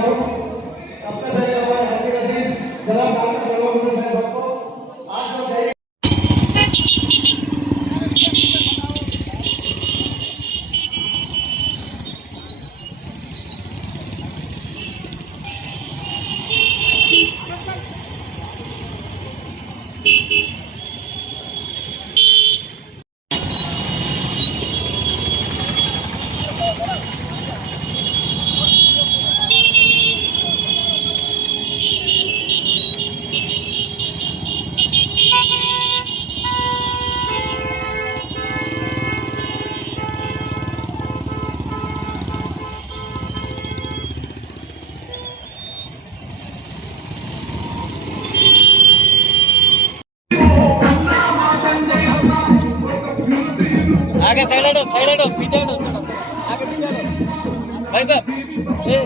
सबसे पहले हमारे अजीज जनाब डॉक्टर सबको आज जो आगे साइड हटो पीछे हटो आगे पीछे हटो भाई साहब ए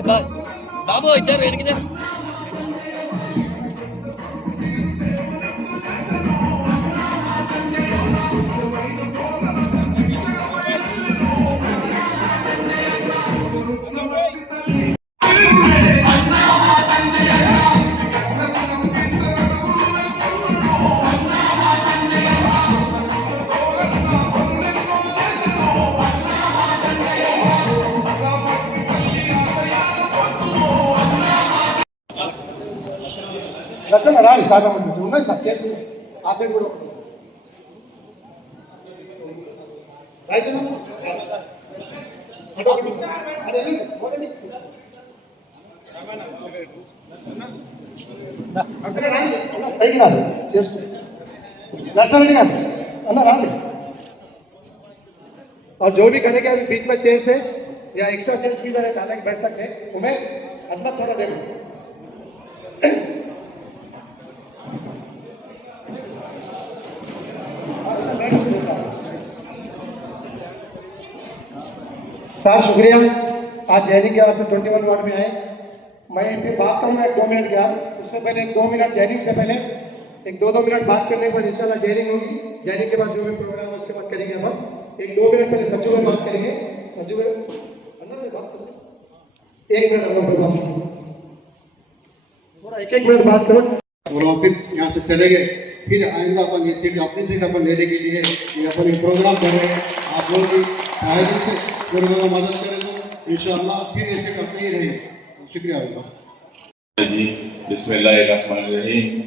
बाबू इधर इधर రకం రాలి సాగ ఉంటుంది ఉన్నాయి సార్ చేసి ఆ సైడ్ కూడా ఉంటుంది రైట్ పైకి రాదు చేస్తుంది నర్సరెడ్డి గారు అన్న రాలి और जो भी करेंगे अभी बीच में चेयर से या एक्स्ट्रा चेयर्स भी इधर डालने बैठ सकते हैं उमेर अजमत थोड़ा देर सर शुक्रिया आज जैनिंग के वास्ते 21 वार्ड में आए मैं फिर बात करूँगा 1-2 मिनट के बाद उससे पहले 2 मिनट जैनिंग से पहले 1-2 मिनट बात करने के बाद इंशाल्लाह जैनिंग होगी जैनिंग के बाद जो भी प्रोग्राम है उसके बाद करेंगे हम 1-2 मिनट पहले सचिव में बात करेंगे सचिव अंदर में बात करें 1 मिनट अंदर बात कीजिए थोड़ा 1-1 मिनट बात करो वो लोग फिर यहाँ से चले गए फिर आइंदा अपन ये सीट अपनी सीट अपन लेने के लिए ये अपन प्रोग्राम कर रहे हैं आप लोग भी आयोजन से पूरी मदद करेंगे इंशाअल्लाह फिर ऐसे करते ही रहे शुक्रिया जी बिस्मिल्लाहिर्रहमानिर्रहीम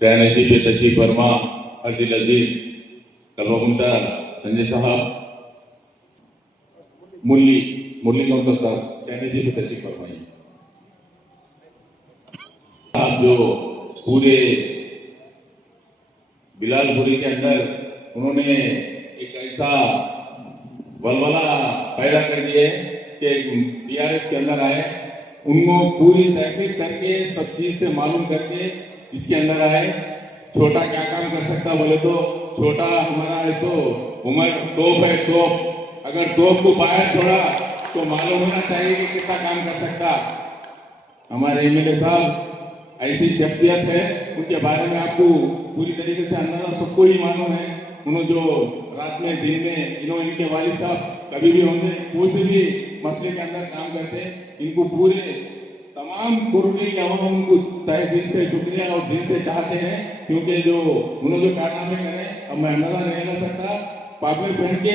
शाह नसीब तशरीफ फरमा अब्दुल अजीज कलबुंदा संजय साहब मुरली कौन सा साहब शाह नसीब तशरीफ फरमाइए आप जो पूरे बिलालपुरी के अंदर उन्होंने एक ऐसा वलवला पैदा कर दिए कि टीआरएस के अंदर आए उनको पूरी तहकीक करके सब चीज़ से मालूम करके इसके अंदर आए छोटा क्या काम कर सकता बोले तो छोटा हमारा है तो उम्र तोप है तोप अगर तोप को बाहर छोड़ा तो मालूम होना चाहिए कि कितना काम कर सकता हमारे एमएलए साहब ऐसी शख्सियत है उनके बारे में आपको पूरी तरीके से अंदाजा सबको ही मालूम है उन्होंने जो रात में दिन में इनके वालिद साहब कभी भी होंगे कोई से भी मसले के अंदर काम करते इनको पूरे तमाम कुर्मी के अवाम उनको तहे दिल से शुक्रिया और दिल से चाहते हैं क्योंकि जो उन्होंने जो कारनामे करे अब मैं अंदाजा नहीं लगा सकता पापुलर फ्रंट के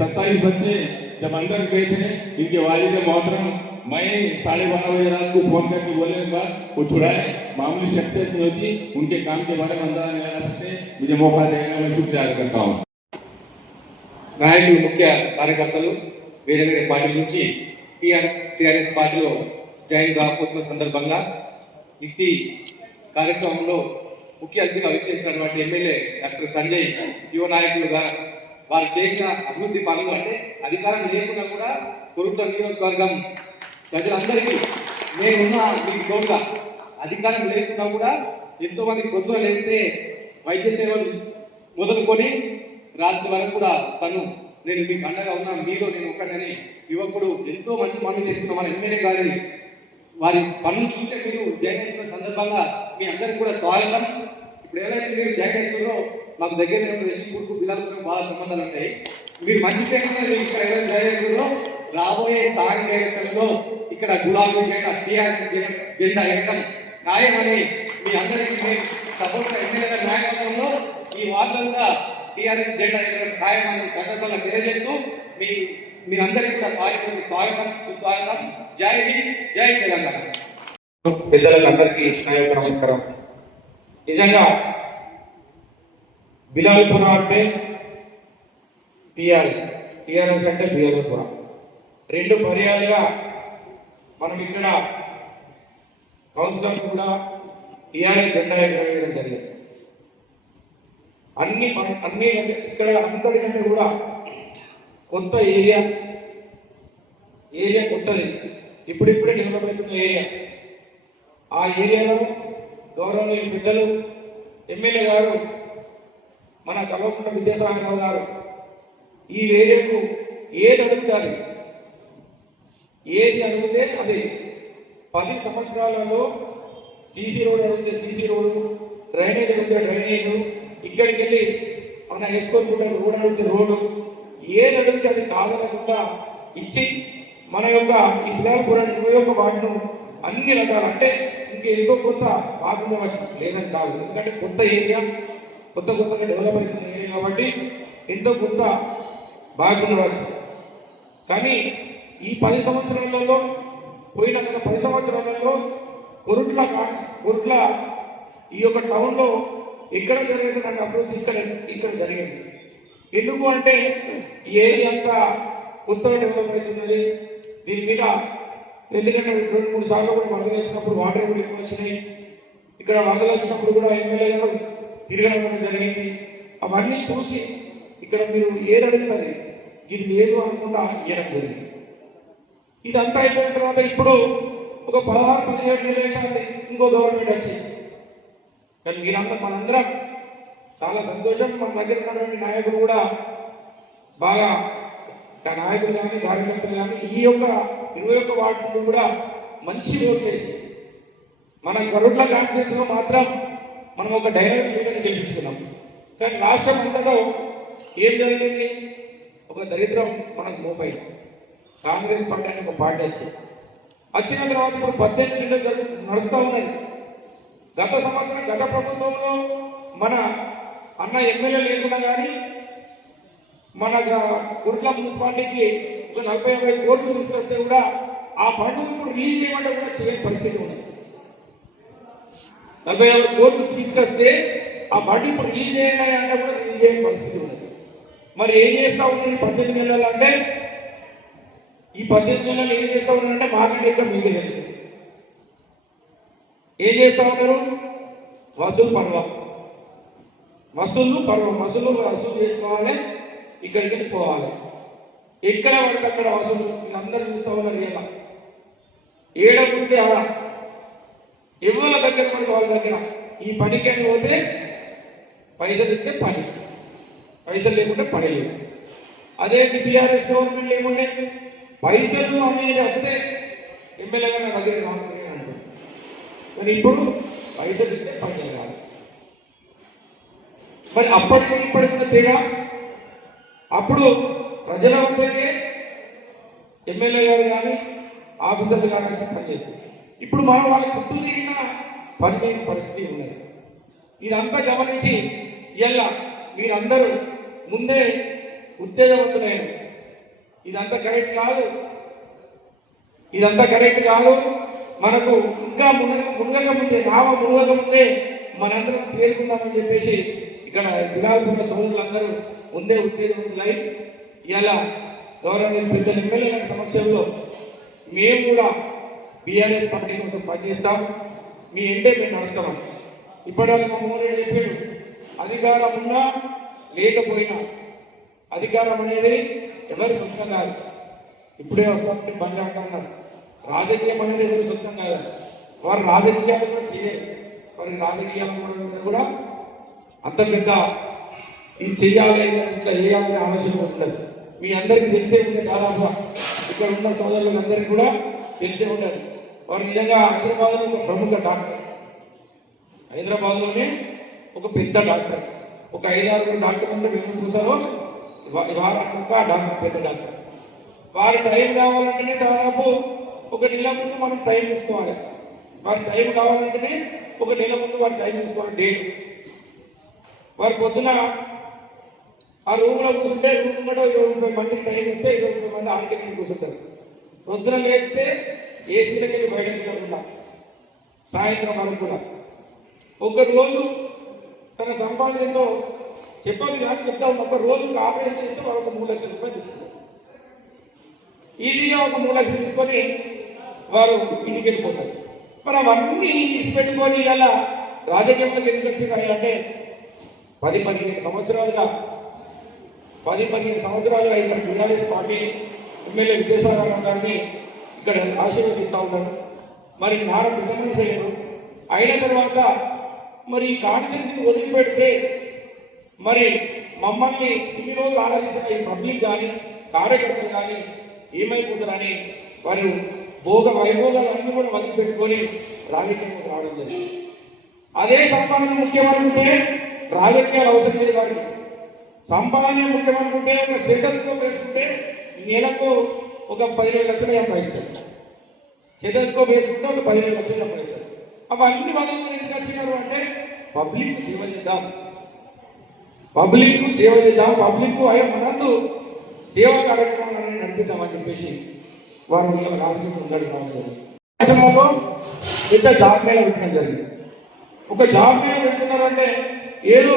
27 बच्चे जब अंदर गए थे इनके वालिद मोहतरम मैं 12:30 बजे रात को फोन करके बोलने के बाद वो छुड़ाए मामूली शख्सियत नहीं होती उनके काम के बारे में अंदाजा नहीं लगा सकते मुझे मौका देने का मैं शुक्रिया अदा करता हूँ నాయకులు ముఖ్య కార్యకర్తలు వేరే వేరే పార్టీల నుంచి టీఆర్ఎస్ పార్టీలో జాయిన్ కాబోతున్న సందర్భంగా ఇట్టి కార్యక్రమంలో ముఖ్య అతిథిగా విచ్చేసినటువంటి ఎమ్మెల్యే డాక్టర్ సంజయ్ యువ నాయకులుగా వారు చేసిన అభివృద్ధి పనులు అంటే అధికారం లేకుండా కూడా కొరుట్ల నియోజకవర్గం ప్రజలందరికీ నేనున్నా మీకు తోడుగా అధికారం లేకుండా కూడా ఎంతో మంది పొద్దున లేస్తే వైద్య సేవలు మొదలుకొని రాత్రి వరకు కూడా తను నేను మీకు అండగా ఉన్నా మీలో నేను ఒకటని యువకుడు ఎంతో మంచి పనులు చేస్తున్న మన ఎమ్మెల్యే గారి వారి పనులు చూసే మీరు జాయిన్ అవుతున్న సందర్భంగా మీ అందరికి కూడా స్వాగతం. ఇప్పుడు ఏదైతే మీరు జాయిన్ అవుతున్నారో మాకు దగ్గర ఎల్లిపూర్కు బిలాల్పూర్ బాగా సంబంధాలు ఉంటాయి. మీరు మంచి పేరు ఇక్కడ ఏదైతే జాయిన్ అవుతున్నారో రాబోయే స్థానిక ఎలక్షన్లో ఇక్కడ గులాబీ జెండా టీఆర్ఎస్ జెండా ఎక్కడం ఖాయమని మీ అందరికీ సపోర్ట్ ఎమ్మెల్యే గారి నాయకత్వంలో ఈ వార్డులో కూడా టీఆర్ఎస్ జెండా ఎక్కడం ఖాయమని సందర్భంగా తెలియజేస్తూ మీరందరికీ కూడా స్వాగతం సుస్వాగతం. జై హింద్, జై తెలంగాణ. పెద్దలకు అందరికీ నా యొక్క నమస్కారం. నిజంగా బిలాల్పుర అంటే టీఆర్ఎస్ అంటే బిలాల్పుర రెండు పర్యాలుగా మనం ఇక్కడ కౌన్సిలర్ కూడా టీఆర్ఎస్ జెండా ఎగరవేయడం జరిగింది. అన్ని ఇక్కడ అంతటికంటే కూడా కొత్త ఏరియా కొత్తది, ఇప్పుడిప్పుడే డెవలప్ అవుతున్న ఏరియా. ఆ ఏరియాలో గౌరవనీయ పెద్దలు ఎమ్మెల్యే గారు మన కల్వకుంట్ల విద్యాసాగరరావు గారు ఈ ఏరియాకు ఏది అడుగుతుంది, ఏది అడిగితే అది 10 సంవత్సరాలలో సీసీ రోడ్ అడిగితే సీసీ రోడ్డు, డ్రైనేజ్ అడిగితే డ్రైనేజు, ఇక్కడికి వెళ్ళి మన వేసుకోకుండా రోడ్ అడిగితే రోడ్డు, ఏది అడిగితే అది కాదనకుండా ఇచ్చి మన యొక్క ఈ బిలాల్పుర 21 వార్డును అన్ని రకాలు అంటే ఇంకెంతో కొంత బాగుండవచ్చు లేదని కాదు. ఎందుకంటే కొత్త ఏరియా కొత్తగా డెవలప్ అవుతున్న ఏరియా కాబట్టి ఎంతో కొంత బాగుండవచ్చు. కానీ ఈ 10 సంవత్సరాలలో పోయిన గత 10 సంవత్సరాలలో కొరుట్ల ఈ యొక్క టౌన్లో ఎక్కడ జరిగిన అభివృద్ధి ఇక్కడ జరిగింది. ఎందుకు అంటే ఈ ఏరియా అంతా కొత్తగా డెవలప్ అవుతున్నది. దీని మీద ఎందుకంటే 2-3 సార్లు కూడా వరదలు వచ్చినప్పుడు వాటర్ కూడా ఎక్కువ వచ్చినాయి. ఇక్కడ వరదలు వచ్చినప్పుడు కూడా ఎమ్మెల్యే గారు తిరగడం కూడా జరిగింది. అవన్నీ చూసి ఇక్కడ మీరు ఏది అడుగుతుంది ఇది లేదు అనుకుంటా ఇవ్వడం జరిగింది. ఇదంతా అయిపోయిన తర్వాత ఇప్పుడు ఒక 16-17 నెలలు అయితే ఇంకో గవర్నమెంట్ వచ్చింది. కానీ మీరందరూ మనందరం చాలా సంతోషం. మన దగ్గర ఉన్నటువంటి నాయకులు కూడా బాగా నాయకులు కానీ కార్యకర్తలు కానీ ఈ యొక్క 21 వార్డులు కూడా మంచి ఓట్లు వేసి మన కరుట్ల కాన్స్టిట్యూన్సీలో మాత్రం మనం ఒక డైరెక్ట్ లీడర్ని గెలిపించుకున్నాం. కానీ రాష్ట్రం అంతటా ఏం జరిగింది, ఒక దరిద్రం మనకు మోపై కాంగ్రెస్ పార్టీ అని ఒక పార్టీ వచ్చిన తర్వాత ఇప్పుడు 18 నెలలు నడుస్తూ ఉన్నది. గత సంవత్సరం గత ప్రభుత్వంలో మన అన్న ఎమ్మెల్యే లేకున్నా కానీ మన కుర్ట్ల మున్సిపాలిటీకి ఒక 40-50 కోట్లు తీసుకొస్తే కూడా ఆ ఫండ్ ఇప్పుడు రిలీజ్ చేయమంటే కూడా చేయని పరిస్థితి ఉంది. 40-50 కోట్లు తీసుకొస్తే ఆ ఫండ్ ఇప్పుడు రిలీజ్ చేయండి అంటే కూడా రిలీజ్ చేయని పరిస్థితి ఉంది. మరి ఏం చేస్తూ ఉన్నారు ఈ 18 నెలలు అంటే, ఈ 18 నెలలు ఏం చేస్తూ ఉన్నారంటే మాకంటే ఇంకా మీకు తెలుసు. ఏం చేస్తూ ఉన్నారు, వసూలు చేసుకోవాలి, ఇక్కడికి వెళ్ళి పోవాలి. ఎక్కడ పడితే అక్కడ వసూలు అందరూ చూస్తూ ఉన్నారు. ఇలా ఏడకుంటే ఆడ ఎవరి దగ్గర పడితే వాళ్ళ దగ్గర ఈ పనికి అని పోతే పైసలు ఇస్తే పని, పైసలు లేకుంటే పని లేదు. అదే టీఆర్ఎస్ గవర్నమెంట్ లేకుంటే పైసలు అనేది వస్తే ఎమ్మెల్యేగా నా దగ్గర రాకుండా అంటారు. కానీ ఇప్పుడు పైసలు ఇస్తే పని చేయాలి. మరి అప్పటికి ఇప్పటికి తేడా, అప్పుడు ప్రజల వద్దకే ఎమ్మెల్యే గారు కానీ ఆఫీసర్లు కానీ పనిచేస్తారు. ఇప్పుడు మనం వాళ్ళ చుట్టూ తిరిగిన పని పరిస్థితి ఉన్నది. ఇదంతా గమనించి ఇలా మీరందరూ ముందే ఉత్తేజవంతులైన ఇదంతా కరెక్ట్ కాదు, మనకు ఇంకా మునగక ముందే మనందరం తేరుకుందామని చెప్పేసి ఇక్కడ బిలాల్పుర సోదరులందరూ ముందే ఉత్తేజవంతులై ఇలా గౌరవనీయ పెద్దల ఎమ్మెల్యే గారి సమక్షంలో మేము కూడా బీఆర్ఎస్ పార్టీ కోసం పనిచేస్తాం, మీ ఎంటే మేము నడుస్తాం. ఇప్పటివరకు మా మోదీ చెప్పాడు, అధికారం ఉన్నా లేకపోయినా అధికారం అనేది ఎవరి సొంతం కాదు. ఇప్పుడే వస్తామని బండి అంటున్నారు, రాజకీయం అనేది ఎవరు సొంతం కాదు. వారు రాజకీయాలు కూడా చేయరు. వారి రాజకీయాలు కూడా అంత పెద్ద ఇది చెయ్యాలి ఇట్లా చేయాలనే ఆలోచన ఉండదు. మీ అందరికీ తెలిసే ఉంటే దాదాపుగా ఇక్కడ ఉన్న సోదరులందరికీ కూడా తెలిసే ఉంటారు. వారు నిజంగా హైదరాబాద్లో ఒక ప్రముఖ డాక్టర్, హైదరాబాద్లోనే ఒక పెద్ద డాక్టర్. ఒక 5-6 డాక్టర్ అంటే మేము చూసారో వారానికి ఒక డాక్టర్, పెద్ద డాక్టర్. వారి టైం కావాలంటేనే దాదాపు ఒక నెల ముందు మనం టైం తీసుకోవాలి. వారి టైం కావాలంటేనే ఒక నెల ముందు వారి టైం తీసుకోవాలి డేట్. వారు పొద్దున ఆ రూమ్లో కూర్చుంటే రూమ్ కూడా 20-30 మందికి టైం ఇస్తే 20-30 మంది ఆడికెళ్ళి కూర్చుంటారు. పొద్దున లేస్తే ఏసీలకి వెళ్ళి బయటకు వెళ్ళకుండా సాయంత్రం వరకు కూడా ఒక రోజు తన సంపాదనతో చెప్పాలి కానీ చెప్తా ఉన్నాం. ఒక రోజుకి ఆపరేషన్ చేస్తే వారు ఒక 3 లక్షల రూపాయలు తీసుకుంటారు. ఈజీగా ఒక 3 లక్షలు తీసుకొని వారు ఇంటికి వెళ్ళిపోతారు. మరి అవన్నీ తీసి పెట్టుకొని ఇలా రాజకీయంలోకి ఎందుకు వచ్చినాయి అంటే 10-15 సంవత్సరాలుగా ఇక్కడ టీఆర్ఎస్ పార్టీ ఎమ్మెల్యే విద్యాసాగర్ గారిని ఇక్కడ ఆశీర్వదిస్తూ ఉన్నారు. మరి నారా పెద్ద మనిషి అయ్యారు. అయిన తర్వాత మరి ఈ కాన్స్టిట్యూన్సీని వదిలిపెడితే మరి మమ్మల్ని ఇన్ని రోజులు ఆలోచించిన ఈ పబ్లిక్ కానీ కార్యకర్తలు కానీ ఏమైపోతారని వారు వైభోగాలన్నీ కూడా వదిలిపెట్టుకొని రాజకీయంలోకి రావడం జరిగింది. అదే సంపాదన ముఖ్యమనుకుంటే రాజకీయాలు అవసరం లేదు. వారికి సంపాదన ముఖ్యమనుకుంటే ఒక స్టేటస్కోప్ వేసుకుంటే నెలకు ఒక 15 లక్షలు సంపాదిస్తారు. స్టేటస్కోప్ వేసుకుంటే ఒక 15 లక్షలు సంపాదిస్తారు. అవన్నీ వదులుకొని ఎందుకు వచ్చినారు అంటే పబ్లిక్ సేవ చేద్దాం, పబ్లిక్ మనందు సేవా కార్యక్రమాలను నడిపిద్దామని చెప్పేసి వారు రాజకీయం ఉండడంలో పెద్ద జాబ్ మేళ పెట్టడం జరిగింది. ఒక జాబ్ మేళ పెడుతున్నారంటే ఏదో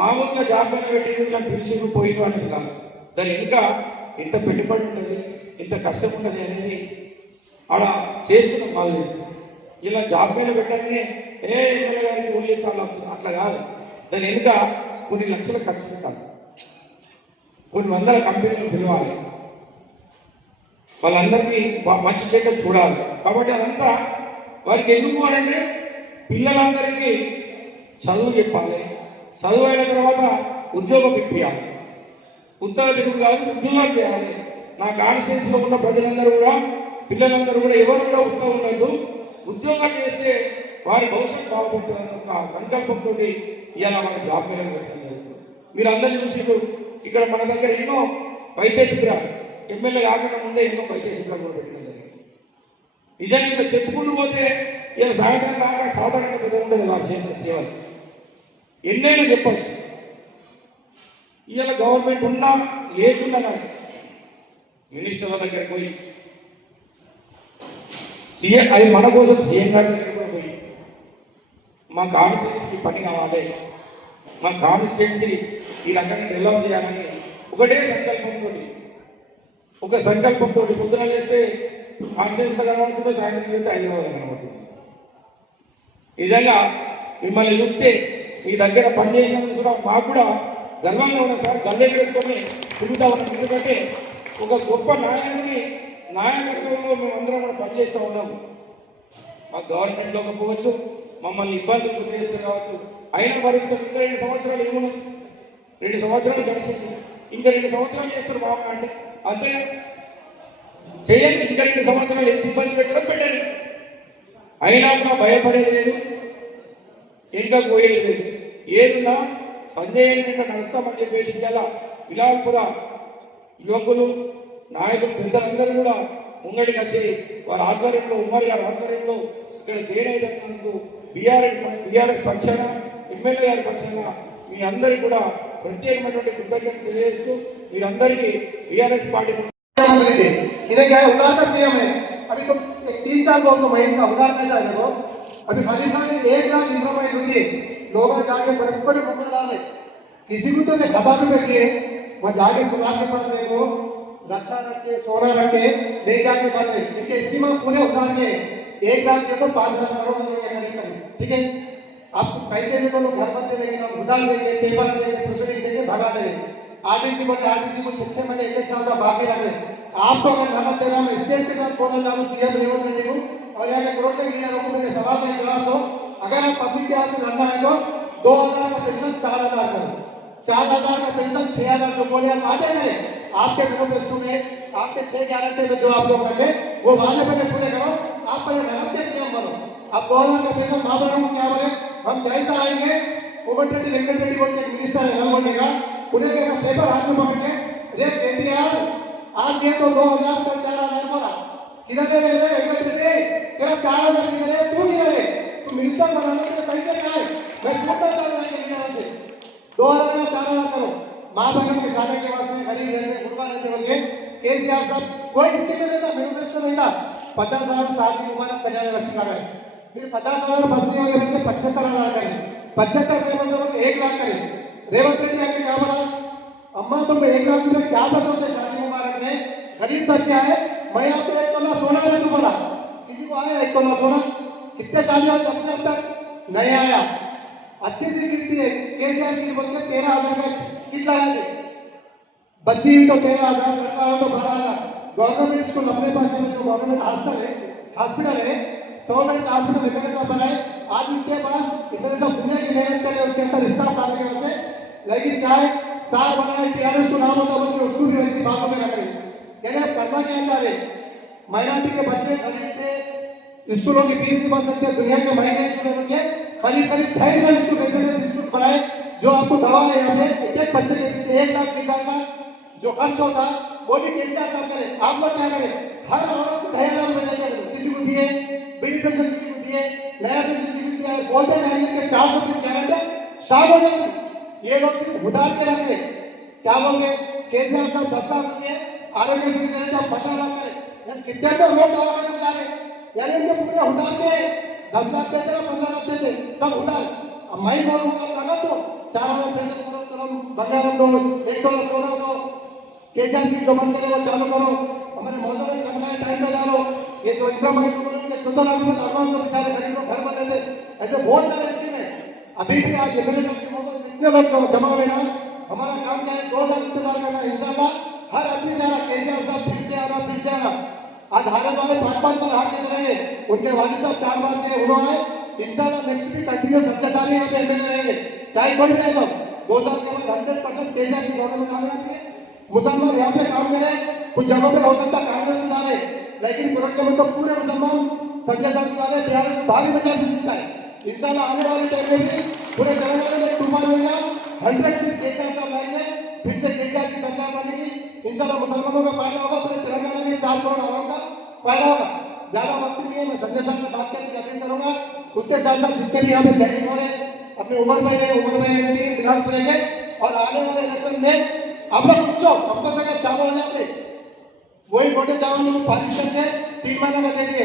మామూలుగా జాబ్ మేళ పెట్టి పిలిచి పోయిన అనేది కాదు. దాని ఇంకా ఎంత పెట్టుబడి ఉంటుంది, ఎంత కష్టం ఉంటుంది అనేది ఆడ చేస్తున్నాం బాగా చేస్తున్నాం. ఇలా జాబ్ మేళ పెట్టగానే ఎమ్మెల్యే గారికి ఊళ్ళో వస్తుంది అట్లా కాదు. దాని వెనుక కొన్ని లక్షల ఖర్చు పెట్టాలి, కొన్ని వందల కంపెనీలు పిలవాలి, వాళ్ళందరికీ మంచి చెడ్డ చూడాలి. కాబట్టి అదంతా వారికి ఎందుకు అంటే పిల్లలందరికీ చదువు చెప్పాలి, చదువు అయిన తర్వాత ఉద్యోగం ఇప్పించాలి. ఉత్తర తెలుగు కాదు, ఉద్యోగాలు చేయాలి. నా కాన్స్టిట్యూన్సీలో ఉన్న ప్రజలందరూ కూడా పిల్లలందరూ కూడా ఎవరు కూడా ఉత్తరం ఉండదు, ఉద్యోగాలు చేస్తే వారి భవిష్యత్తు బాగుపడుతుందన్న ఒక సంకల్పంతో ఇవాళ మన జాబ్ మేళ పెట్టడం జరుగుతుంది. మీరు అందరూ చూసి ఇక్కడ మన దగ్గర ఎన్నో వైద్య శిబిరాలు ఎమ్మెల్యే కాకుండా ముందే ఎన్నో వైద్య శిబిరాలు కూడా పెట్టడం జరిగింది. నిజంగా ఇంకా చెప్పుకుంటూ పోతే ఇలా సాయంత్రం దాకా సాధారణ పెద్ద ఉండదు వారు చేసిన సేవలు ఎన్నైనా చెప్పచ్చు. ఇవాళ గవర్నమెంట్ ఉన్నా లేకున్నా కానీ మినిస్టర్ల దగ్గరికి పోయి సీఎం అది మన కోసం సీఎం గారి దగ్గర కూడా పోయి మా కాన్స్టిట్యున్సీకి పని కావాలి, మా కాన్స్టిట్యున్సీ ఈ రకంగా డెవలప్ చేయాలని ఒకటే సంకల్పంతో పొద్దున చేస్తే కాన్స్టిట్యున్సీలో కనబడుతుందో సాయంత్రం చేస్తే హైదరాబాద్ కనబడుతుంది. నిజంగా మిమ్మల్ని చూస్తే మీ దగ్గర పనిచేసినందుకు కూడా మాకు కూడా గర్వంగా ఉన్నాం సార్. గల్లెలు వేసుకొని తిరుగుతూ ఉన్నాం. ఎందుకంటే ఒక గొప్ప నాయకత్వంలో మేమందరం కూడా పనిచేస్తూ ఉన్నాము. మా గవర్నమెంట్లో పోవచ్చు, మమ్మల్ని ఇబ్బందులు గురి చేస్తూ కావచ్చు, అయిన పరిస్థితులు ఇంకా 2 సంవత్సరాలు ఏమున్నాయి, 2 సంవత్సరాలు గడిచింది, ఇంకా 2 సంవత్సరాలు చేస్తారు బాబు అంటే అంతే చేయండి. ఇంకా 2 సంవత్సరాలు ఎంత ఇబ్బంది పెట్టండి. అయినా కూడా భయపడేది లేదు, ఇంకా పోయేది లేదు. ఏదున్నా సంజయ్ నిండా నడుస్తామని చెప్పేసి ఇలా విలాల్పుర యువకులు నాయకులు పెద్దలందరూ కూడా ముంగడికి వచ్చి వారి ఆధ్వర్యంలో ఉమ్మడి గారి ఆధ్వర్యంలో ఇక్కడ జాయిన్ అయినందుకు బీఆర్ఎస్ పక్షాన ఎమ్మెల్యే గారి పక్షాన మీ అందరికీ కూడా ప్రత్యేకమైనటువంటి కృతజ్ఞతలు తెలియజేస్తూ మీరందరికీ బీఆర్ఎస్ पार्टी इन्हें क्या है उधार का सीएम है। अभी तो 3-4 लोग तो महीने का उधार पैसा है वो। अभी खलीफा ने 1 लाख इंप्रूवमेंट होती है, लोग जाके बड़े मुख्यदार है, किसी को तो 1000 रुपये दिए, वह जाके सुधार के पास देखो रक्षा रख के सोना रख के ले जाके बन रहे इनके स्कीम पूरे उधार के 1 लाख दे तो 5,000 करोड़ करीब, ठीक है। आप पैसे दे तो लोग घर पर दे देंगे, हम उधार देंगे, पेपर देंगे, प्रोसीडिंग देंगे, भगा देंगे। आरटीसी को 6-6 महीने 1 साल का बाकी रख रहे आपको अगर नगद देना, मैं स्टेज के साथ बोलना चाहूँ सीएम रेवंत रेड्डी को और यहाँ के करोड़ के लीडरों को मेरे सवाल का जवाब दो। अगर आप पब्लिक के हाथ में लड़ना है तो 2000 का पेंशन 4000 करो, 4000 का पेंशन 6000 जो बोले आप आगे करें। आपके मैनिफेस्टो में आपके 6 गारंटी में जो आप लोग रखे वो वादे पहले पूरे करो। आप पहले नगद के सीएम बनो। आप 2000 का पेंशन माँ बहनों को क्या बोले, हम जैसा आएंगे कोमट रेड्डी वेंकट रेड्डी बोल के मिनिस्टर है नलगोंडे का, उन्हें कैसा पेपर हाथ में पकड़ के रे एनटीआर आप ये तो 2000 का 4000 बोला किधर है रे वेंकट रेड्डी, तेरा 4000 किधर है, तू किधर है, तू मिनिस्टर बनाने के पैसे कहाँ है। मैं पूछना चाह रहा हूँ लीडर से 2000 का 4000 करो। माँ बहनों के शादी के वास्ते गरीब रहते गुरबा रहते बोल के केसीआर साहब कोई स्कीम नहीं था, मैनिफेस्टो नहीं था। 50,000 शादी मुबारक कल्याण लक्ष्मी का है, फिर 50,000 बसने वाले बन के 75,000 करें, 75 1 लाख करें। रेवंत रेड्डी आके क्या बोला, अम्मा तुम 1 लाख रुपए क्या बसोगे शादी मुबारक में, गरीब बच्चे आए, मैं आपको 1 तोला सोना दे दूं बोला। किसी को आया 1 तोला सोना? कितने शादियों जब से अब तक नहीं आया। अच्छी सी गिरती है केसीआर की बोलते 13,000 का किट लगाए थे, बच्ची तो 13,000, लड़का हो तो 12,000। गवर्नमेंट स्कूल अपने पास में जो गवर्नमेंट हॉस्पिटल है 100 बेड का हॉस्पिटल इतने सब बनाए, आज उसके पास इतने सब दुनिया की मेहनत करे उसके अंदर स्टाफ डालने के वास्ते, लेकिन क्या है सार बनाए टीआरएस को नाम होता बोल के उसको भी वैसी बातों में रख रहे। यानी आप करना क्या चाह रहे, माइनॉरिटी के बच्चे खरीद के स्कूलों की फीस नहीं भर सकते, दुनिया के महंगे स्कूल बन के करीब 2.5 स्कूल रेजिडेंस स्कूल बनाए, जो आपको दवा है यहाँ पे एक बच्चे के पीछे 1 लाख 20 हजार का जो खर्च होता वो भी केसीआर साहब करे। आप लोग क्या करें, हर औरत को 2,500 रुपए देते हैं, किसी को दिए बीडी पेंशन, किसी को दिए नया पेंशन, किसी को दिया, बोलते जाएंगे कि 420 गारंटी शाम हो जाती। ये लोग सिर्फ उधार के रख दे, क्या बोलते केसीआर साहब 10 लाख रुपये आरोग्य से देते हैं, 15 लाख करें, कितने लोग दवाखाने में जा रहे, यानी इनके पूरे उधार के 10 लाख देते ना 15 लाख देते सब उधार। अब मैं बोलूँगा नगद दो, 4,000 पेंशन करो, तुरंत बंगारम दो, 1 तोला सोना दो, केसीआर की जो बंद करे वो चालू करो, हमारे मौसम में करना है टाइम पे डालो। ये जो इनकम है तो 2 लाख रुपये एडवांस तो बेचारे गरीब लोग घर बन लेते, ऐसे बहुत सारे स्कीम है। अभी भी आज एमएलए साहब की मोहब्बत में इतने लोग जमा हुए ना, हमारा काम क्या है 2 साल इंतजार करना, इंशाल्लाह हर आदमी जा रहा केसीआर साहब फिर से आना, फिर से आना। आज हारे वाले 5-5 बार हार के चलेंगे, उनके वालिद साहब 4 बार थे, उन्होंने इंशाल्लाह नेक्स्ट भी कंटिन्यू सत्ता साल यहाँ पे एमएलए रहेंगे, चाहे कोई भी जाओ। 2 साल के बाद 100% केसीआर की गवर्नमेंट काम करती है। मुसलमान यहाँ पे काम करें, कुछ जगहों पे हो सकता है कांग्रेस को डाले, लेकिन कोरट में तो पूरे मुसलमान संजय साहब को डाले, टीआरएस को भारी मजा से जीता है। इंशाल्लाह आने वाले टाइम में भी पूरे तेलंगाना में तूफान होगा, 100 से केसीआर साहब लाएंगे, फिर से केसीआर की सरकार बनेगी। इंशाल्लाह मुसलमानों का फायदा होगा, पूरे तेलंगाना के 4 करोड़ आवाम का फायदा होगा। ज्यादा वक्त नहीं है, मैं संजय साहब से बात करने की अपील करूंगा। उसके साथ साथ जितने भी यहाँ पे जैनिंग हो रहे हैं, अपने उम्र में बिलासपुर के, और आने वाले इलेक्शन में आप लोग पूछो कंपनी चालू हो जाते, वही मोटे चावल को पालिश करके 3 महीने में दे दिए,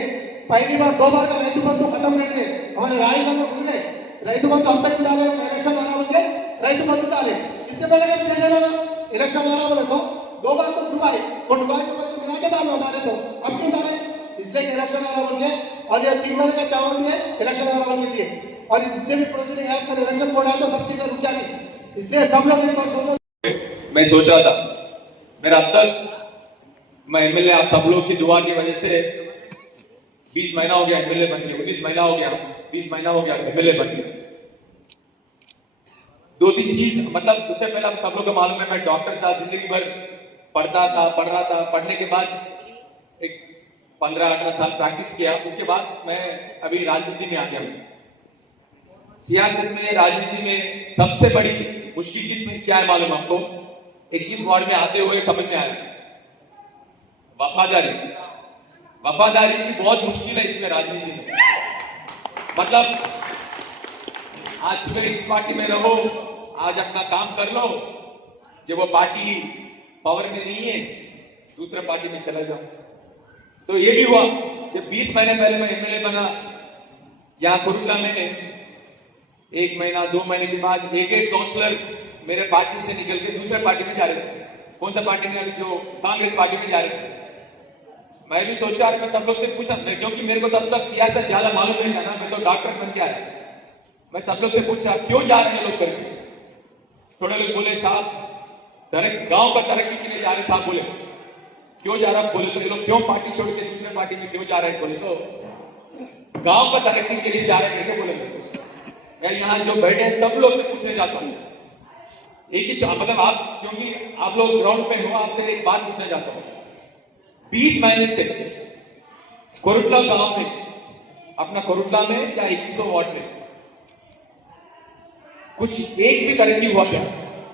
पहली बार 2 बार का रैतु बंधु खत्म कर दिए। हमारे राजस्थान में भूल गए रैतु बंधु हम तक डाले, इलेक्शन आना बोल के रैतु बंधु डाले, इससे पहले कभी नहीं डाला, इलेक्शन आना बोले तो 2 बार तो डुबाई, और डुबाई से पैसे मिला के डालो डाले, तो अब क्यों डाले, इसलिए इलेक्शन आना बोल के, और ये 3 महीने का चावल दिए, इलेक्शन आना बोल के दिए, और ये जितने भी प्रोसीडिंग है आपका इलेक्शन कोड है तो सब चीजें रुक जाती। इसलिए सब लोग एक बार सोचो। मैं सोच रहा था मेरा अब तक मैं एमएलए आप सब लोग की दुआ की वजह से 20 महीना हो गया एमएलए बन के, 19 महीना हो गया, 20 महीना हो गया एमएलए बन के। 2-3 चीज मतलब उससे पहले आप सब लोग को मालूम है मैं डॉक्टर था, जिंदगी भर पढ़ रहा था, पढ़ने के बाद एक 15-18 साल प्रैक्टिस किया, उसके बाद मैं अभी राजनीति में आ गया। सियासत में राजनीति में सबसे बड़ी मुश्किल की चीज क्या है मालूम आपको? 21 वार्ड में आते हुए समझ में आया, वफादारी की बहुत मुश्किल है इसमें राजनीति में। मतलब आज सुबह इस पार्टी में रहो, आज अपना काम कर लो, जब वो पार्टी पावर में नहीं है दूसरे पार्टी में चला जाओ। तो ये भी हुआ जब 20 महीने पहले मैं एमएलए बना, यहाँ कुरुटला में 1 महीना 2 महीने के बाद एक काउंसलर मेरे पार्टी से निकल के दूसरे पार्टी में जा रहे थे। कौन सा पार्टी में? अभी जो कांग्रेस पार्टी में जा रहे थे। मैं भी सोचा, मैं सब लोग से पूछा, क्योंकि मेरे को तब तक सियासत ज्यादा मालूम नहीं था ना, मैं तो डॉक्टर बन के आया। मैं सब लोग से पूछा क्यों जा रहे हैं लोग करके। थोड़े लोग बोले साहब गांव का तरक्की के लिए जा रहे, साहब बोले क्यों जा रहा बोले तो ये लोग क्यों पार्टी छोड़ के दूसरे पार्टी में क्यों जा रहे हैं बोले तो गांव का तरक्की के लिए जा रहे हैं बोले। मैं यहाँ जो बैठे हैं सब लोग से पूछने जाता हूँ एक ही मतलब आप क्योंकि आप लोग ग्राउंड पे हो, आपसे एक बात पूछना चाहता हूँ। 20 महीने से कोरुटला गांव में, अपना कोरुटला में या 2100 वार्ड में कुछ एक भी तरक्की हुआ क्या?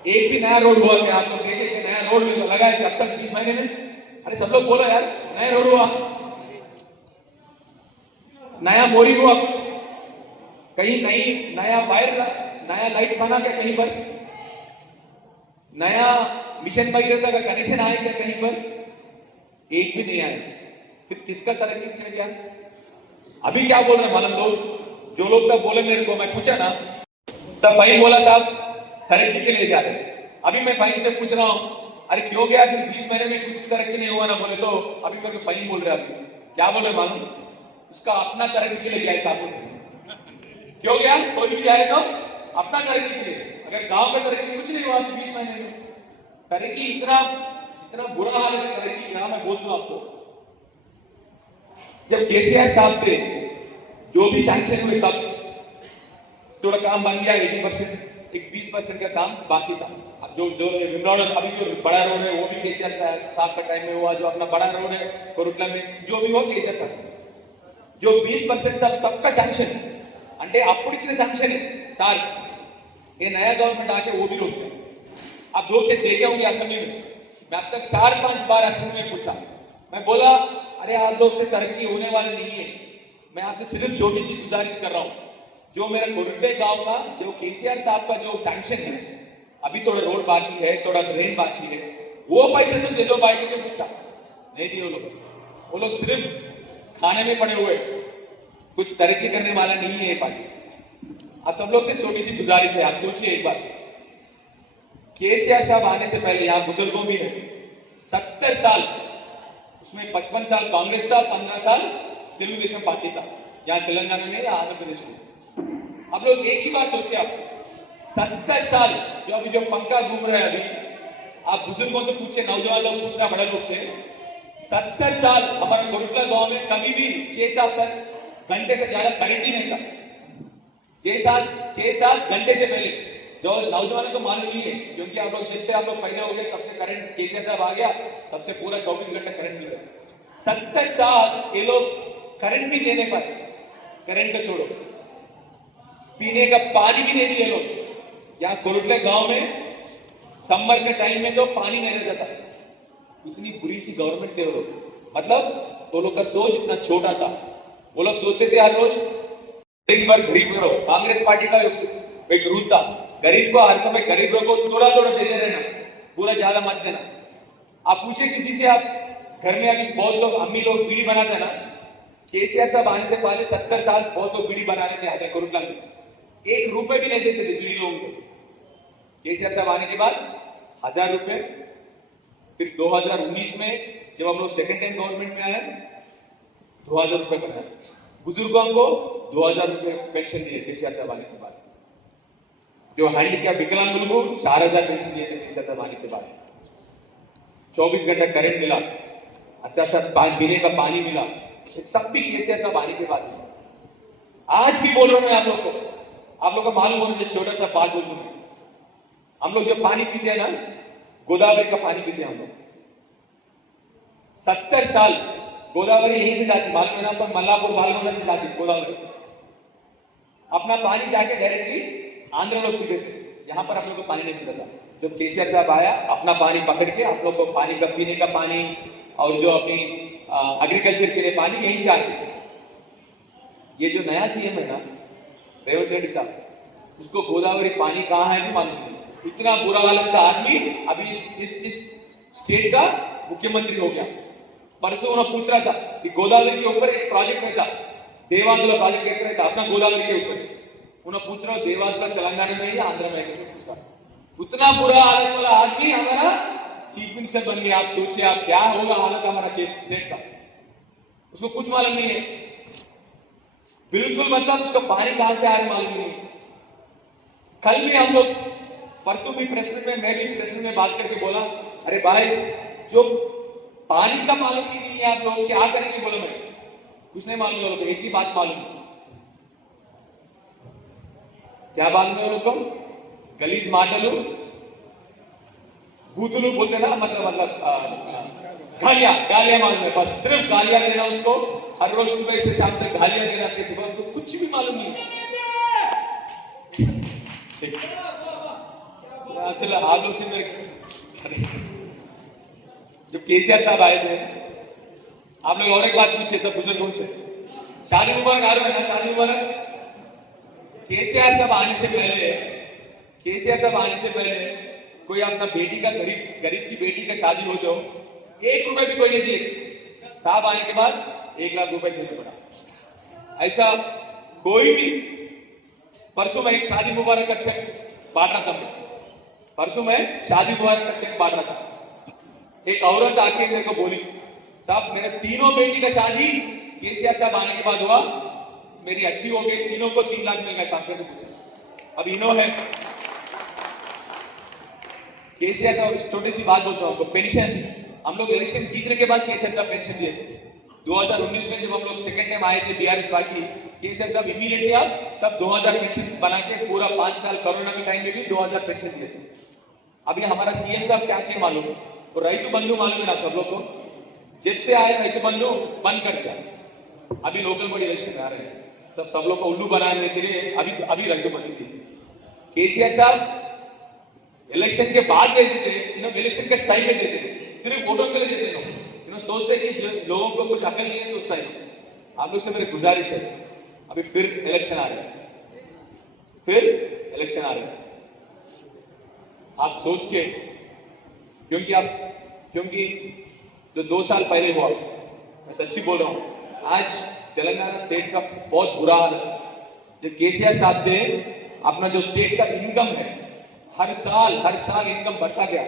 एक भी नया रोड हुआ क्या? आप लोग देखे कि नया रोड में लगा है अब तक 20 महीने में? अरे सब लोग बोलो यार, नया रोड हुआ, नया मोरी हुआ, कुछ कहीं नया वायर, नया लाइट बना क्या कहीं पर? नया मिशन भगीरथ का कनेक्शन आया क्या कहीं पर? एक भी नहीं आया। फिर किसका तरक्की किसने किया? अभी क्या बोल रहे हैं मालूम लोग, जो लोग तब बोले मेरे को, मैं पूछा ना तब फाइन बोला साहब तरक्की के लिए जा रहे। अभी मैं फाइन से पूछ रहा हूं अरे क्यों गया? फिर 20 महीने में कुछ भी तरक्की नहीं हुआ ना बोले तो अभी मेरे को फाइन बोल रहे हैं। अभी क्या बोल रहे मालूम? उसका अपना तरक्की के लिए गया साहब। क्यों गया? कोई भी जाए तो अपना तरक्की के लिए। अगर गांव का तरक्की कुछ नहीं हुआ 20 महीने में, तरक्की इतना बुरा हाल है तरक्की का। मैं बोल दूं आपको, जब केसीआर साहब थे जो भी सैंक्शन हुए तब थोड़ा काम बन गया 80%, एक 20% का काम बाकी था। अब जो विमरोड अभी जो बड़ा रोड है वो भी केसीआर का साहब का टाइम में हुआ। जो अपना बड़ा रोड है कोरुटला में जो भी हुआ केसीआर साहब। जो 20% सब तब का सैंक्शन అంటే అప్పుడు ఇచ్చిన శాంక్షన్ సార్ ये नया गवर्नमेंट आके वो भी रोक दिया। आप लोग देखे होंगे असेंबली में, मैं अब तक 4-5 बार असेंबली में पूछा, मैं बोला अरे आप लोग से तरक्की होने वाली नहीं है। मैं आपसे सिर्फ छोटी सी गुजारिश कर रहा हूँ, जो मेरा कोरुटले गांव का जो केसीआर साहब का जो सैंक्शन है, अभी थोड़ा रोड बाकी है, थोड़ा ड्रेन बाकी है, वो पैसे तो दे दो भाई को। पूछा नहीं दिए वो लोग सिर्फ खाने में पड़े हुए, कुछ तरक्की करने वाला नहीं है ये पार्टी। आप सब लोग से छोटी सी गुजारिश है, आप सोचिए एक बार, केसीआर साहब आने से पहले यहाँ बुजुर्गों भी है 70 साल, उसमें 55 साल कांग्रेस था, 15 साल तेलुगुदेशम पार्टी था, यहाँ तेलंगाना में या आंध्र प्रदेश में। आप लोग एक ही बात सोचिए, आप 70 साल जो अभी जो पंखा घूम रहे हैं अभी, आप बुजुर्गों से पूछे, नौजवान लोग पूछना, बड़े लोग से, 70 साल हमारे कोरुटला गांव में कभी भी 6-7 घंटे से ज्यादा करंट ही नहीं था। 6-7 घंटे से पहले, जो नौजवानों को मालूम नहीं है, क्योंकि आप लोग जब से आप लोग पैदा हो गए तब से करंट केसीआर साहब आ गया, तब से पूरा 24 घंटा करंट मिल रहा। 70 साल ये लोग करंट भी देने पर, करंट को छोड़ो पीने का पानी भी नहीं दिए लोग। यहाँ कोरुटले गांव में समर के टाइम में तो पानी नहीं रहता था। इतनी बुरी सी गवर्नमेंट थे वो लोग, मतलब वो लोग का सोच इतना छोटा था। वो लोग सोचते थे हर रोज एक बार गरीब करो। कांग्रेस पार्टी का एक रूल था, गरीब को हर समय गरीब को थोड़ा थोड़ा देते रहना, पूरा ज्यादा मत देना। आप पूछे किसी से, आप घर में अभी बहुत लोग अम्मी लोग बीड़ी बनाते हैं ना, केसीआर साहब आने से पहले 70 साल बहुत लोग बीड़ी बना रहे थे आगे कोरुटला में, 1 रुपए भी नहीं देते थे बीड़ी लोगों को। केसीआर साहब आने के बाद 1000 रुपए, फिर 2019 में जब हम लोग सेकेंड टाइम गवर्नमेंट में आए 2000 रुपए बनाए। बुजुर्गों को 2000 रुपए पेंशन दिए केसीआर साहब आने के बाद। जो हैंडीकैप विकलांगों को 4000 पेंशन दिए थे केसीआर साहब आने के बाद। 24 घंटा करंट मिला, अच्छा सा पीने का पानी मिला, ये सब भी केसीआर साहब आने के बाद। आज भी बोल रहा हूं मैं आप लोग को, आप लोग को मालूम होना, छोटा सा बात बोल दूं, हम लोग जब पानी पीते हैं ना, गोदावरी का पानी पीते हैं हम लोग। 70 साल गोदावरी यहीं से जाती, मालूम है ना आपको, मल्लापुर बालगोंडा से जाती गोदावरी। अपना पानी जाके डायरेक्टली आंध्र लोग पीते थे, यहाँ पर आप लोग को पानी नहीं मिलता था। जब केसीआर साहब आया, अपना पानी पकड़ के आप लोग को पानी का, पीने का पानी और जो अपनी एग्रीकल्चर के लिए पानी यहीं से आती। ये जो नया सीएम है ना रेवंत रेड्डी साहब, उसको गोदावरी पानी कहाँ है भी मालूम नहीं। इतना बुरा हालत का आदमी अभी इस स्टेट का मुख्यमंत्री हो गया। परसों उन्हें पूछ रहा था कि गोदावरी के ऊपर एक प्रोजेक्ट में था, देवांतुला प्रोजेक्ट कहते रहता अपना गोदावरी के ऊपर। उन्हें पूछ रहा हूँ देवांतुला तेलंगाना में या आंध्र में, पूछा। उतना बुरा हालत वाला आदमी हमारा चीफ मिनिस्टर बन गया। आप सोचिए आप क्या होगा हालत हमारा स्टेट का। उसको कुछ मालूम नहीं है बिल्कुल, मतलब उसका पानी कहां से आ रहा मालूम नहीं। कल भी हम लोग, परसों भी प्रेस में, मैं भी प्रेस में बात करके बोला, अरे भाई जो पानी का मालूम ही नहीं है आप लोग, क्या करेंगे बोलो? मैं कुछ नहीं मालूम है लोग, एक ही बात मालूम है। क्या मालूम है लोग को? गलीज माटलू बूतलू बोलते ना, मतलब गालियां गालियां मालूम है, बस सिर्फ गालियां देना उसको, हर रोज सुबह से शाम तक गालियां देना उसके सिवा उसको कुछ भी मालूम नहीं। चलो आप लोग से मेरे जब केसीआर साहब आए थे, आप लोग और एक बात पूछिए सब बुजुर्गों से, शादी मुबारक आ रहे हैं ना, शादी मुबारक। केसीआर साहब आने से पहले, केसीआर साहब आने से पहले कोई अपना बेटी का गरीब की बेटी का शादी हो जाओ, 1 रुपए भी कोई नहीं दिए। साहब आने के बाद 1 लाख रुपए देने पड़ा। ऐसा कोई भी, परसों मैं एक शादी मुबारक का चेक बांट रहा था, परसों मैं शादी मुबारक का चेक बांट रहा था। एक औरत आके मेरे को बोली, साहब मेरे तीनों बेटी का शादी केसीआर साहब आने के बाद हुआ, मेरी अच्छी हो गई, तीनों को 3 लाख मिल गए। साहब ने पूछा, अब इनो है केसीआर साहब, छोटी सी बात बोलता हूँ, पेंशन हम लोग इलेक्शन जीतने के बाद केसीआर साहब पेंशन दिए थे। 2019 में जब हम लोग सेकंड टाइम आए थे बीआरएस पार्टी, केसीआर साहब इमीडिएटली आप तब 2000 पेंशन बना के पूरा 5 साल कोरोना के टाइम में भी 2000 पेंशन दिए थे। अभी हमारा सीएम साहब क्या किए मालूम है? तो रईतु बंधु मालूम है ना सब लोग को, जब से आए रईतु बंधु बंद कर दिया। अभी लोकल बॉडी इलेक्शन आ रहे हैं, सब लोग को उल्लू बनाने के लिए अभी रईतु बंधु थी। केसीआर साहब इलेक्शन के बाद देते थे, इलेक्शन के टाइम में देते थे, सिर्फ वोटों के लिए देते लोग, सोचते कि लोगों को कुछ अकल नहीं है, सोचता है। आप लोग से मेरी गुजारिश है, अभी फिर इलेक्शन आ रहे हैं, फिर इलेक्शन आ रहे हैं, आप सोच के, क्योंकि जो 2 साल पहले हुआ, मैं सच्ची बोल रहा हूं, आज तेलंगाना स्टेट का बहुत बुरा हाल है। जब केसीआर साहब थे, अपना जो स्टेट का इनकम है, हर साल इनकम बढ़ता गया,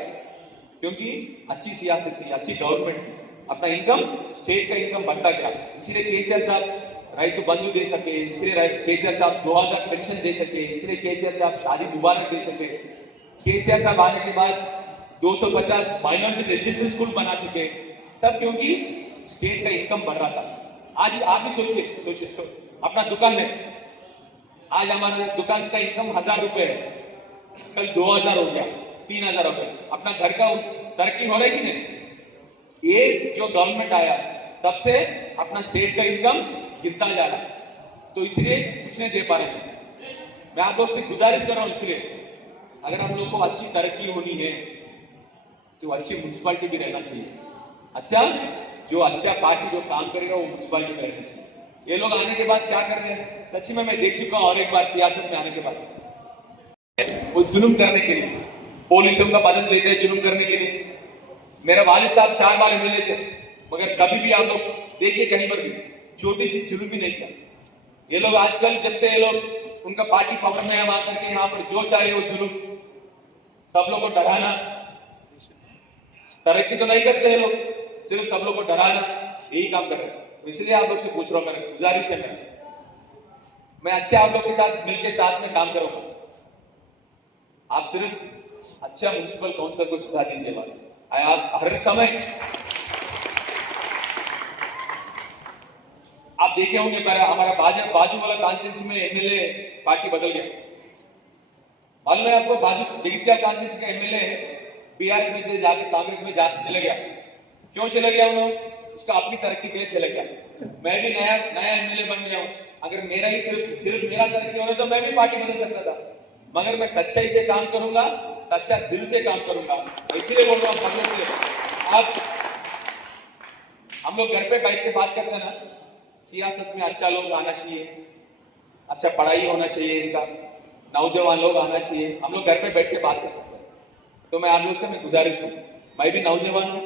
क्योंकि अच्छी सियासत थी, अच्छी गवर्नमेंट थी, अपना इनकम, स्टेट का इनकम बढ़ता गया। इसीलिए केसीआर साहब रईतु बंधु दे सके, इसीलिए केसीआर साहब 2000 पेंशन दे सके, इसीलिए केसीआर साहब शादी मुबारक दे सके। केसीआर साहब आने के बाद 250 माइनॉरिटी रेसिडेंशियल स्कूल बना सके, सब क्योंकि स्टेट का इनकम बढ़ रहा था। आज आप भी सोचिए, अपना दुकान है, आज हमारे दुकान का इनकम 1000 रुपए है, कल 2000 हो गया, 3000 हो गया। अपना घर का तरक्की हो रहा है कि नहीं? ये जो गवर्नमेंट आया तब से अपना स्टेट का इनकम गिरता जा रहा है, तो इसलिए कुछ नहीं दे पा रहे हैं। मैं आप लोग से गुजारिश कर रहा हूं, इसलिए अगर हम लोग को अच्छी तरक्की होनी है तो अच्छी म्यूनसिपालिटी भी रहना चाहिए, अच्छा पार्टी जो काम करेगा वो म्यूनसिपालिटी में रहना चाहिए। ये लोग आने के बाद क्या कर रहे हैं, सच्ची में मैं देख चुका हूं, और एक बार सियासत में आने के बाद वो जुल्म करने के लिए पुलिसों का मदद लेते हैं, जुल्म करने के लिए। मेरा वालिद साहब 4 बार मिले थे, मगर कभी भी आप लोग देखिए कहीं पर भी छोटी सी जुल्म भी नहीं किया। ये लोग आजकल जब से ये लोग उनका पार्टी पावर में है, वहां करके यहाँ पर जो चाहे वो जुल्म, सब लोग को डराना, तरक्की तो नहीं करते हैं लोग, सिर्फ सब लोग को डराना, यही काम कर रहे हैं। इसलिए आप लोग से पूछ रहा हूँ, मेरी गुजारिश है, मैं अच्छे आप लोग के साथ मिलकर साथ में काम करूंगा। आप सिर्फ अच्छा म्युनिसिपल काउंसिलर को जिता दीजिए बस। आप हर समय आप देखे होंगे, हमारा बाजू वाला कॉन्स्टिट्यूंसी में एमएलए पार्टी बदल गया, मालूम है आपको? बाजू जगित्याल कॉन्स्टिट्यूंसी का एमएलए बीआरएस में से जाके कांग्रेस में चले गया। क्यों चले गया? उन्होंने उसका अपनी तरक्की के लिए चले गया। मैं भी नया एमएलए बन गया हूं, अगर मेरा ही सिर्फ मेरा तरक्की होना तो मैं भी पार्टी बदल सकता था, मगर मैं सच्चाई से काम करूंगा, सच्चा दिल से काम करूंगा। इसीलिए बोल रहा हूं हम लोग से, आप हम लोग घर पे बैठ के बात करते हैं ना, सियासत में अच्छा लोग आना चाहिए, अच्छा पढ़ाई होना चाहिए, इनका नौजवान लोग आना चाहिए, हम लोग घर पे बैठ के बात कर सकते हैं। तो मैं आप लोग से मैं गुजारिश हूँ, मैं भी नौजवान हूँ,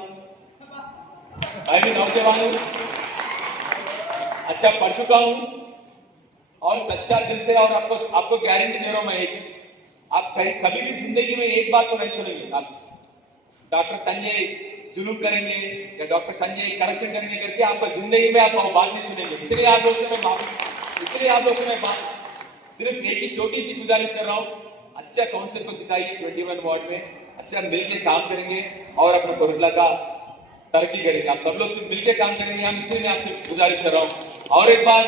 अच्छा पढ़ चुका हूँ, और सच्चा दिल से, और आपको गारंटी दे रहा हूँ मैं, आप कभी भी जिंदगी में एक बात तो नहीं सुनेंगे, आप डॉक्टर संजय जुलूम करेंगे या डॉक्टर संजय करप्शन करेंगे करके आपको जिंदगी में आप बात नहीं सुनेंगे। इसलिए आप लोग से मैं सिर्फ एक ही छोटी सी गुजारिश कर रहा हूँ, अच्छा काउंसिल को जिताइए 21 वार्ड में, अच्छा मिलकर काम करेंगे और अपना कोरटला का तरक्की करेंगे। आप सब लोग से मिलकर काम करेंगे, हम इसलिए मैं आपसे गुजारिश कर रहा हूँ। और एक बार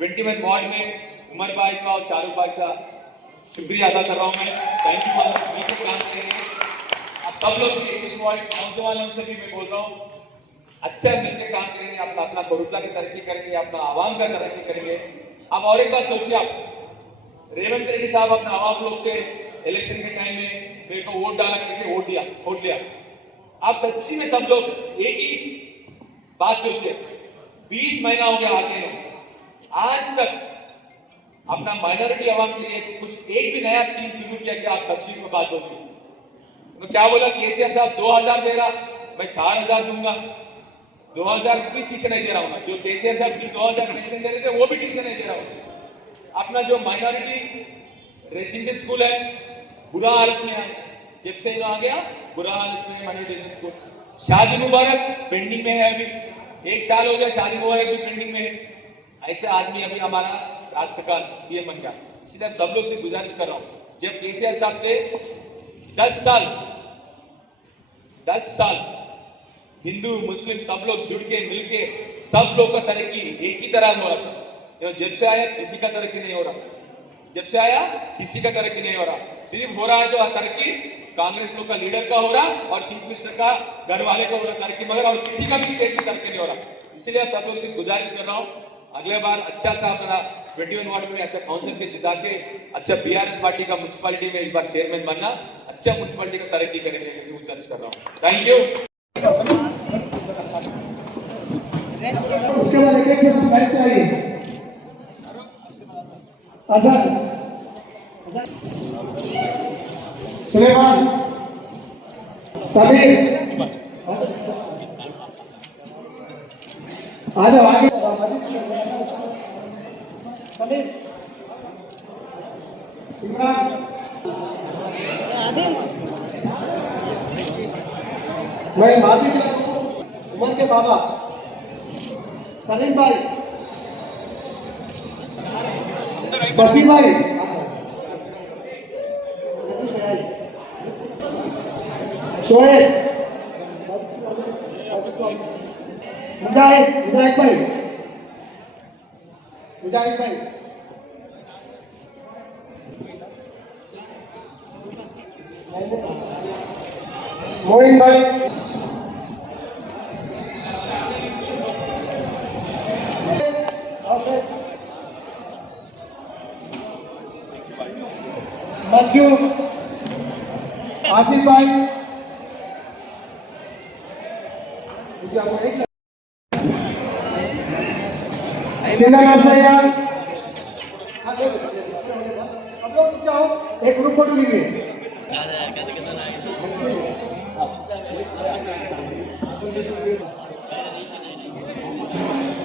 21 वार्ड में उमर भाई का और शाहरुख भाई का शुक्रिया अदा कर रहा हूँ मैं। थैंक यू, मिलकर काम करेंगे। आप सब लोग 21 वार्ड काउंसिल वालों से भी मैं बोल रहा हूँ, अच्छा मिलकर काम करेंगे, अपना अपना कोरुटला की तरक्की करेंगे, अपना आवाम का तरक्की करेंगे। अब और एक बात सोचिए, आप रेवंत रेड्डी साहब अपने आवाम लोग से इलेक्शन के टाइम में मेरे को वोट डाला करके वोट लिया। आप सच्ची में सब लोग एक ही बात सोचिए, 20 महीना हो गया आते हैं, आज तक अपना माइनॉरिटी आवाम के लिए कुछ एक भी नया स्कीम शुरू किया कि आप सच्ची में बात बोलते हैं? तो क्या बोला केसीआर साहब 2000 दे रहा, मैं 4000 दूंगा। 2020 ठीक से नहीं दे रहा हूँ, जो केसीआर साहब 2000 पेंशन दे रहे थे वो भी ठीक से नहीं दे रहा हूँ। अपना जो माइनॉरिटी रेसिडेंशियल स्कूल है बुरा हालत में है, जब से आ गया बुरा हालत में माइनॉरिटी स्कूल। शादी मुबारक पेंडिंग में है, अभी 1 साल हो गया शादी मुबारक भी पेंडिंग में है। ऐसे आदमी अभी हमारा राष्ट्र का सीएम बन गया। इसलिए आप सब लोग से गुजारिश कर रहा हूँ, जब केसीआर साहब थे 10 साल हिंदू मुस्लिम सब लोग जुड़ के मिलके सब लोग का तरक्की एक ही तरह हो रहा था। जब से आया किसी का तरक्की नहीं हो रहा, जब से आया किसी का तरक्की नहीं हो रहा। सिर्फ हो रहा है तो तरक्की कांग्रेस लोग का लीडर का हो रहा और चीफ मिनिस्टर का घर वाले का हो रहा तरक्की, मगर और किसी का भी स्टेट में तरक्की नहीं हो रहा। इसलिए आप सब लोग से गुजारिश कर रहा हूँ, अगले बार अच्छा सा अपना 21 वार्ड में अच्छा काउंसिल के जिता के अच्छा बीआरएस पार्टी का म्युनिसिपैलिटी में इस बार चेयरमैन बनना, अच्छा म्युनिसिपैलिटी का तरक्की करेंगे, गुजारिश कर रहा हूँ। Thank you. उसके बाद एक से बैठ चाहिए। आजाद सुलेमान समीर आ जाओ आगे। समीर इमरान मैं माफी चाहता हूँ उमर के बाबा सलीम भाई, बसीर भाई, शोएब, मुजाहिद भाई, मोइन भाई, मज्जू, आसिफ भाई, चिन्ना नरसैया, सब लोग जाओ एक ग्रुप फोटो लीजिए।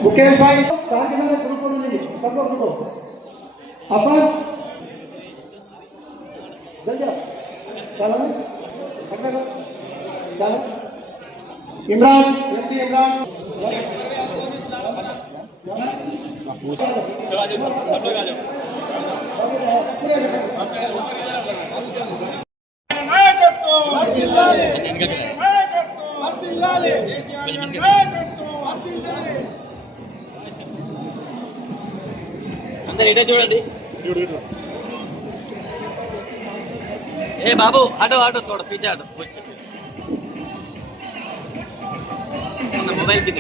मुकेश भाई साथ के साथ ग्रुप फोटो लीजिए, सब लोग रुको। अपन जल्दी आओ, चलो ना, चलो। इमरान, एमडी इमरान, चलो आ जाओ, सब लोग आ जाओ। అందరు ఇటే చూడండి. ఏ బాబు ఆటో తోడ పీछे ఆటో మొబైల్ కింద